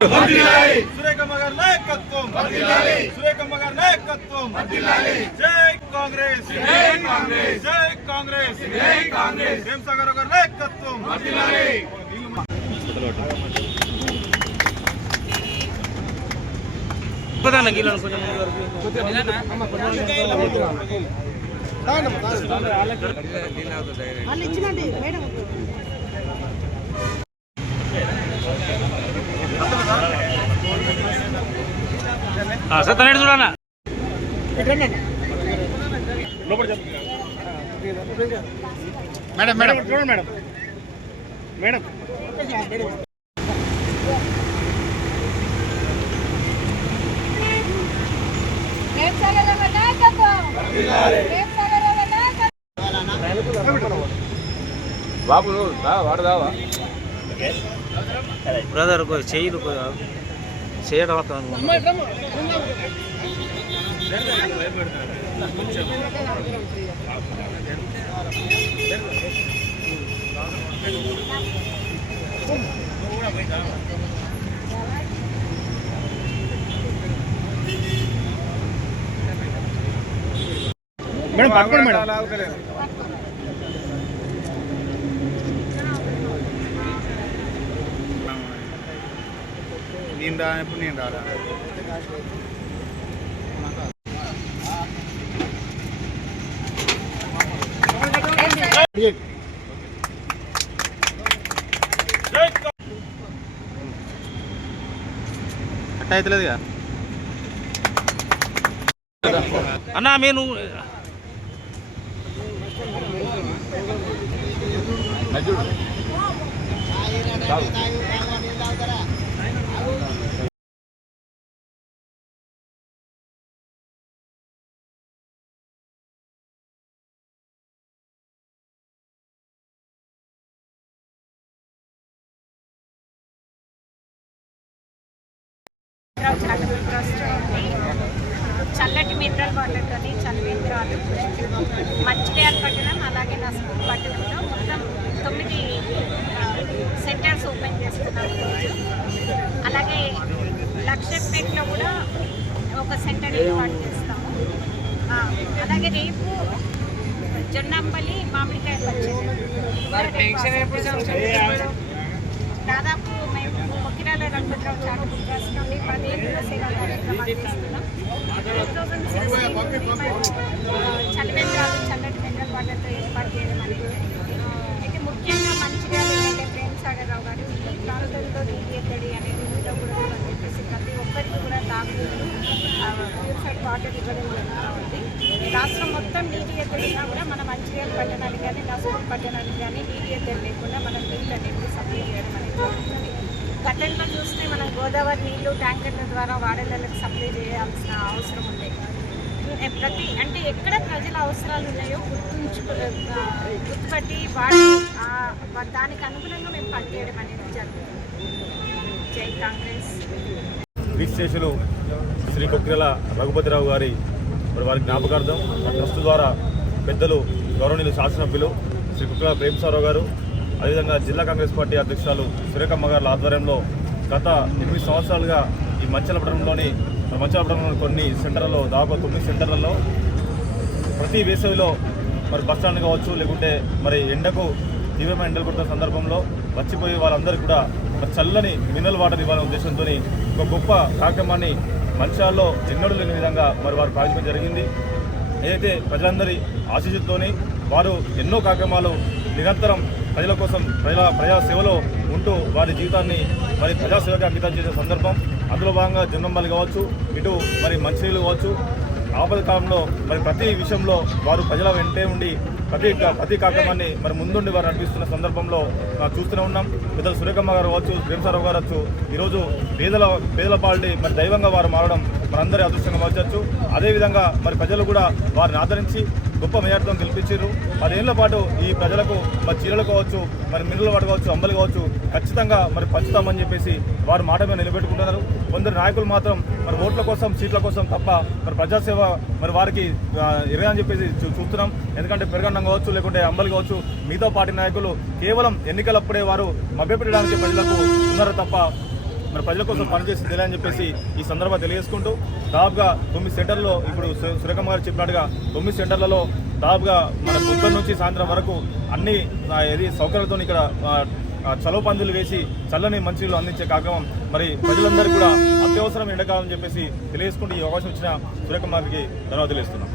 సురేఖమ్మ గారి నాయకత్వం, సురేఖమ్మ గారి నాయకత్వం. జై కాంగ్రెస్, జై కాంగ్రెస్, జై కాంగ్రెస్, జై కాంగ్రెస్. ప్రేమ్సాగర్ గారి నాయకత్వం. సత్తనేడు చూడన్నా మేడం మేడం చూడండి మేడం మేడం. బాబు వాడదావా బ్రదర్ చేయదు చేయడం మేడం పక్కన మేడం. నేను రానప్పుడు నేను రాలా. అట్ట అవుతలేదుగా అన్నా నేను చల్లటి మినరల్ వాటర్తో చలివేంద్రాలు మంచిర్యాల పట్టణం అలాగే నస్పూర్ పట్టణంలో మొత్తం 9 సెంటర్స్ ఓపెన్ చేస్తున్నాం ఈరోజు. అలాగే లక్షపేటలో కూడా ఒక సెంటర్ ఏర్పాటు చేస్తాము. అలాగే రేపు జొన్నంపల్లి మామిడికాయ పచ్చడి దాదాపు మేము మొక్కిరాల రంగరావు చారిటబుల్ ట్రస్ట్ నుండి 10 ఏళ్ళ సేవా కార్యక్రమాలు చేస్తున్నాం. 2016 చలివేంద్రాలు చల్లటి మినరల్ వాటర్తో ఏర్పాటు చేయడం అనేది జరిగింది. అయితే ముఖ్యంగా మంచిర్యాల ఎమ్మెల్యే ప్రేమ్సాగర్ రావు గారు ఈ ప్రాంతంలో నీటి ఎద్దడి అనేది ఉండకూడదు అని చెప్పేసి ప్రతి ఒక్కరికి కూడా తాగునీరు ప్యూరిఫైడ్ వాటర్ ఇవ్వడం జరుగుతూ ఉంది. రాష్ట్రం మొత్తం నీటి ఎద్దడినా కూడా మన మంచిర్యాల పట్టణానికి కానీ నస్పూర్ పట్టణానికి కానీ నీటి ఎద్దడి లేకుండా మనం నీళ్ళు అనేది సప్లై చేయడం అనేది జరుగుతుంది. గతంలో చూస్తే మనం గోదావరి నీళ్లు ట్యాంకర్ల ద్వారా వాడలకు సప్లై చేయాల్సిన అవసరం ఉంది. ప్రతి అంటే ఎక్కడ ప్రజల అవసరాలు ఉన్నాయో గుర్తుపట్టి వాడి దానికి అనుగుణంగా మేము పనిచేయడం అనేది జరుగుతుంది. జై కాంగ్రెస్. వీక్షేషులు శ్రీ కొక్కిరాల రఘుపతిరావు గారి వారి జ్ఞాపకార్థం ట్రస్ట్ ద్వారా పెద్దలు గౌరవనీయులు శాసనసభ్యులు శ్రీ కొక్కిరాల ప్రేమ్సాగర్ గారు, అదేవిధంగా జిల్లా కాంగ్రెస్ పార్టీ అధ్యక్షురాలు సురేఖమ్మ గారి ఆధ్వర్యంలో గత 8 సంవత్సరాలుగా ఈ మంచిర్యాలపట్నంలోని కొన్ని సెంటర్లలో దాదాపు 9 సెంటర్లలో ప్రతి వేసవిలో మరి బస్టాండ్ కావచ్చు, లేకుంటే మరి ఎండకు తీవ్రమైన ఎండలు కొట్టిన సందర్భంలో వచ్చిపోయి వాళ్ళందరికీ కూడా మరి చల్లని మినరల్ వాటర్ ఇవ్వాలనే ఉద్దేశంతో ఒక గొప్ప కార్యక్రమాన్ని మంచిర్యాలలో ఎన్నడూ లేని విధంగా మరి వారు ప్రారంభించడం జరిగింది. ఏదైతే ప్రజలందరి ఆశీస్సుతోని వారు ఎన్నో కార్యక్రమాలు నిరంతరం ప్రజల కోసం ప్రజా సేవలో ఉంటూ వారి జీవితాన్ని మరి ప్రజాసేవకి అంకితం చేసే సందర్భం. అందులో భాగంగా జొన్నంపల్లి కావచ్చు, ఇటు మరి మంచినీళ్ళు కావచ్చు, ఆపద కాలంలో మరి ప్రతి విషయంలో వారు ప్రజల వెంటే ఉండి ప్రతి కార్యక్రమాన్ని మరి ముందుండి వారు నడిపిస్తున్న సందర్భంలో చూస్తూనే ఉన్నాం. పెద్దలు సురేఖమ్మ గారు కావచ్చు, ప్రేమ్సాగర్ గారు వచ్చు, ఈరోజు పేదల పార్టీ మరి దైవంగా వారు మారడం మనందరి అదృష్టంగా మార్చవచ్చు. అదేవిధంగా మరి ప్రజలు కూడా వారిని ఆదరించి గొప్ప మెజార్టీతో గెలిపించారు. 10 ఏళ్ల పాటు ఈ ప్రజలకు మరి చీరలు కావచ్చు, మరి మినరల్ వాటర్ కావచ్చు, అంబలి కావచ్చు ఖచ్చితంగా మరి పంచుతామని చెప్పేసి వారు మాట మీద నిలబెట్టుకుంటున్నారు. కొందరు నాయకులు మాత్రం మరి ఓట్ల కోసం సీట్ల కోసం తప్ప మరి ప్రజాసేవ మరి వారికి ఇరవని చెప్పేసి చూస్తున్నాం. ఎందుకంటే పెరగన్నం కావచ్చు, లేకుంటే అంబలి కావచ్చు, మిగతా పార్టీ నాయకులు కేవలం ఎన్నికలప్పుడే వారు మభ్యపెట్టడానికి ప్రజలకు ఉన్నారు తప్ప మరి ప్రజల కోసం పనిచేసింది అని చెప్పేసి ఈ సందర్భంగా తెలియజేసుకుంటూ దాదాపుగా 9 సెంటర్లో ఇప్పుడు సురేఖమ్మ గారు చెప్పినట్టుగా 9 సెంటర్లలో దాదాపుగా మన పొద్దున్న నుంచి సాయంత్రం వరకు అన్ని సౌకర్యాలతో ఇక్కడ చలువ పందులు వేసి చల్లని మంచినీళ్ళు అందించే కార్యక్రమం మరి ప్రజలందరూ కూడా అత్యవసరం ఎండాకాలం చెప్పేసి తెలియజేసుకుంటూ ఈ అవకాశం ఇచ్చిన సురేఖమ్మ గారికి ధన్యవాదాలు తెలియజేస్తున్నాం.